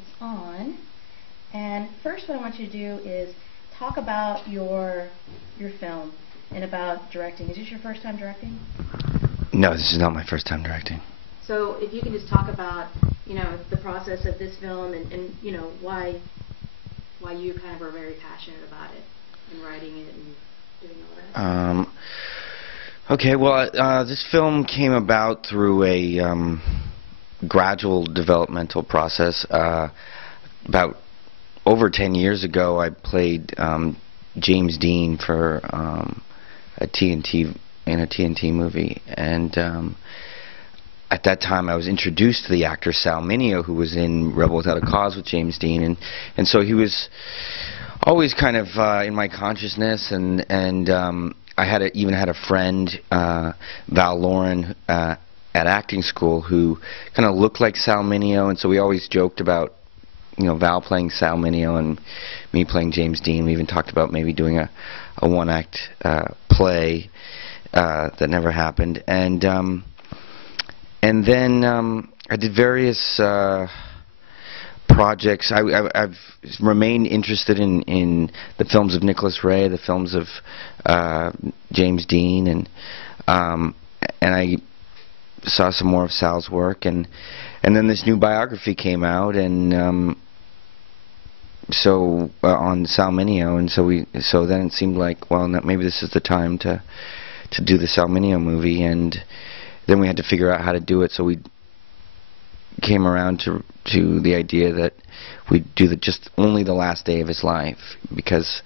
It's on. And first what I want you to do is talk about your film and about directing. Is this your first time directing? No, this is not my first time directing. So if you can just talk about, the process of this film and why you kind of are very passionate about it and writing it and doing all that. Okay, well, this film came about through a gradual developmental process. About over 10 years ago, I played James Dean for a TNT movie, and at that time I was introduced to the actor Sal Mineo, who was in Rebel Without a Cause with James Dean, and so he was always kind of in my consciousness, and I even had a friend, Val Lauren, at acting school, who kind of looked like Sal Mineo, and so we always joked about Val playing Sal Mineo and me playing James Dean. We even talked about maybe doing a one-act play that never happened, and then I did various projects. I've remained interested in the films of Nicholas Ray, the films of James Dean, and I saw some more of Sal's work, and then this new biography came out, and so on Sal Mineo, and so then it seemed like, well, maybe this is the time to do the Sal Mineo movie, and then we had to figure out how to do it, so we came around to the idea that we'd do just only the last day of his life, because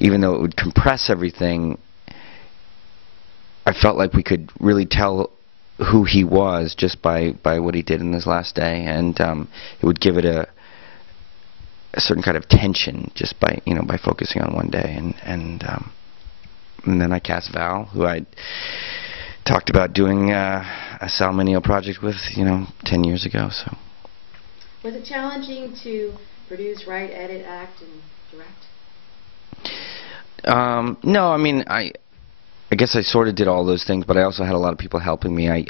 even though it would compress everything, I felt like we could really tell who he was just by what he did in his last day, and it would give it a certain kind of tension just by focusing on one day, and then I cast Val, who I talked about doing a Sal Mineo project with 10 years ago. So was it challenging to produce, write, edit, act, and direct? No, I mean, I guess I sort of did all those things, but I also had a lot of people helping me.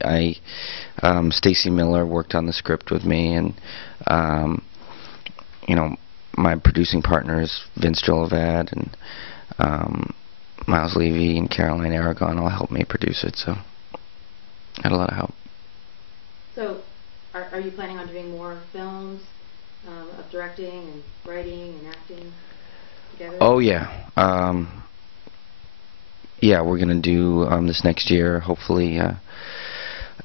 Stacy Miller worked on the script with me, and my producing partners, Vince Jolivet and Miles Levy and Caroline Aragon, all helped me produce it, so I had a lot of help. So are you planning on doing more films of directing and writing and acting together? Oh, yeah. Yeah, we're going to do this next year, hopefully, an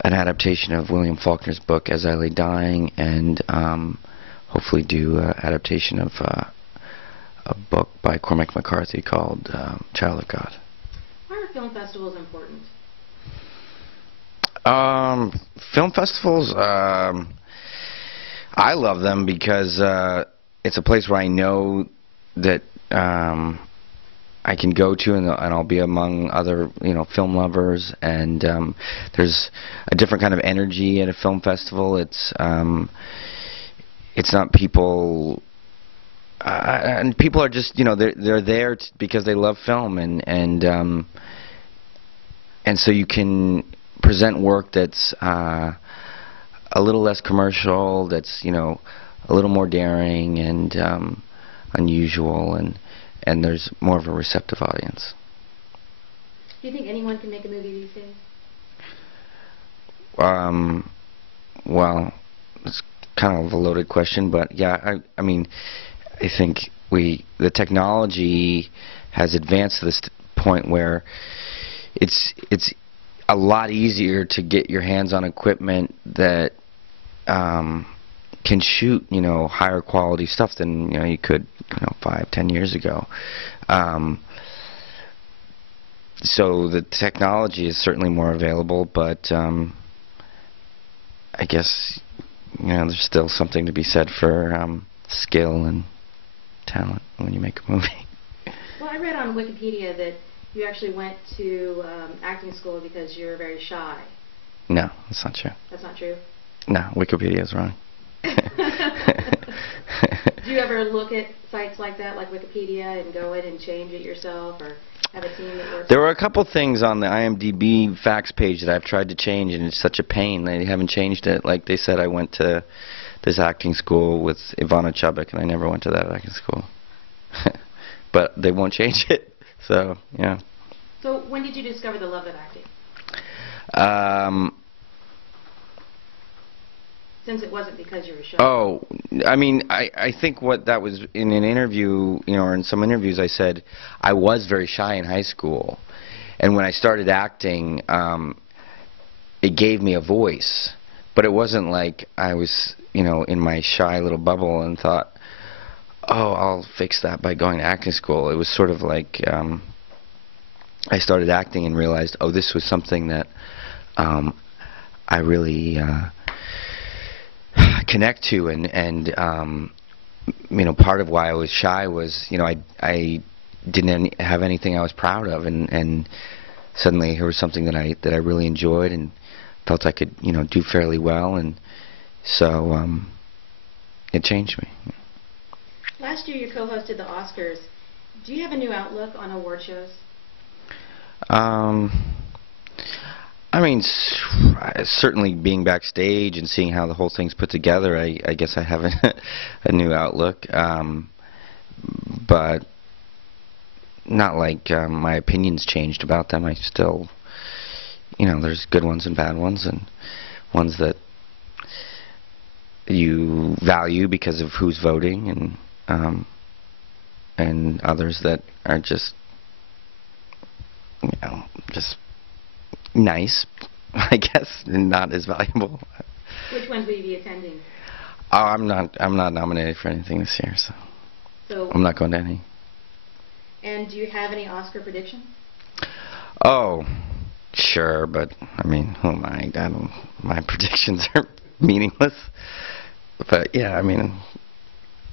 adaptation of William Faulkner's book, As I Lay Dying, and hopefully do an adaptation of a book by Cormac McCarthy called Child of God. Why are film festivals important? Film festivals, I love them because it's a place where I know that I can go to, and I'll be among other film lovers, and there's a different kind of energy at a film festival. It's not people, and people are just they're there because they love film, and so you can present work that's a little less commercial, that's a little more daring and unusual, and there's more of a receptive audience. Do you think anyone can make a movie these days? Well, it's kind of a loaded question, but yeah, I mean, I think the technology has advanced to this point where it's a lot easier to get your hands on equipment that can shoot higher quality stuff than you could 5-10 years ago. So the technology is certainly more available, but I guess there's still something to be said for skill and talent when you make a movie. Well, I read on Wikipedia that you actually went to acting school because you're very shy. No, that's not true. That's not true? No, Wikipedia is wrong. Do you ever look at sites like that, like Wikipedia, and go in and change it yourself, or have a team that works? There were a couple things on the IMDb facts page that I've tried to change, and it's such a pain. They haven't changed it. Like they said, I went to this acting school with Ivana Chubbuck, and I never went to that acting school. But they won't change it. So yeah. So when did you discover the love of acting? Since it wasn't because you were shy. Oh, I mean, I think what that was in an interview, you know, or in some interviews I said I was very shy in high school. And when I started acting, it gave me a voice. But it wasn't like I was, you know, in my shy little bubble and thought, oh, I'll fix that by going to acting school. It was sort of like I started acting and realized, oh, this was something that I really connect to, and you know, part of why I was shy was, you know, I didn't have anything I was proud of, and suddenly here was something that I really enjoyed and felt I could, you know, do fairly well, and so it changed me. Last year you co-hosted the Oscars. Do you have a new outlook on award shows? I mean, certainly being backstage and seeing how the whole thing's put together, I guess I have a new outlook. But not like my opinions changed about them. I still, you know, there's good ones and bad ones, and ones that you value because of who's voting, and others that are just, you know, just nice, I guess, and not as valuable. Which ones will you be attending? Oh, I'm not nominated for anything this year, so I'm not going to any. And do you have any Oscar predictions? Oh, sure, but I mean, who am I? My predictions are meaningless. But yeah, I mean,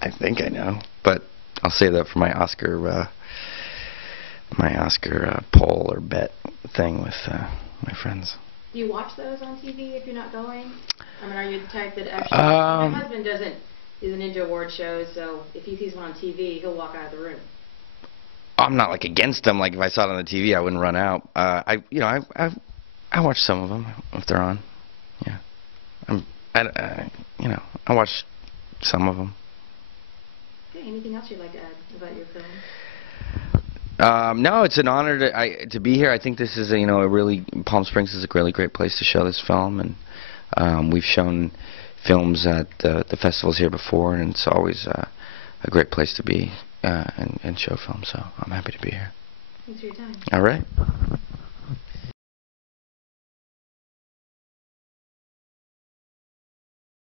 I think I know, but I'll save that for my Oscar poll or bet thing with my friends. Do you watch those on TV if you're not going? I mean, are you the type that actually... my husband isn't into award shows, so if he sees one on TV, he'll walk out of the room. I'm not like against them. Like if I saw it on the TV, I wouldn't run out. I watch some of them if they're on. Yeah, you know, I watch some of them. Okay. Anything else you'd like to add about your film? No, it's an honor to be here. I think this is Palm Springs is a really great place to show this film, and we've shown films at the festivals here before, and it's always a great place to be and show films. So I'm happy to be here. Thanks for your time. All right.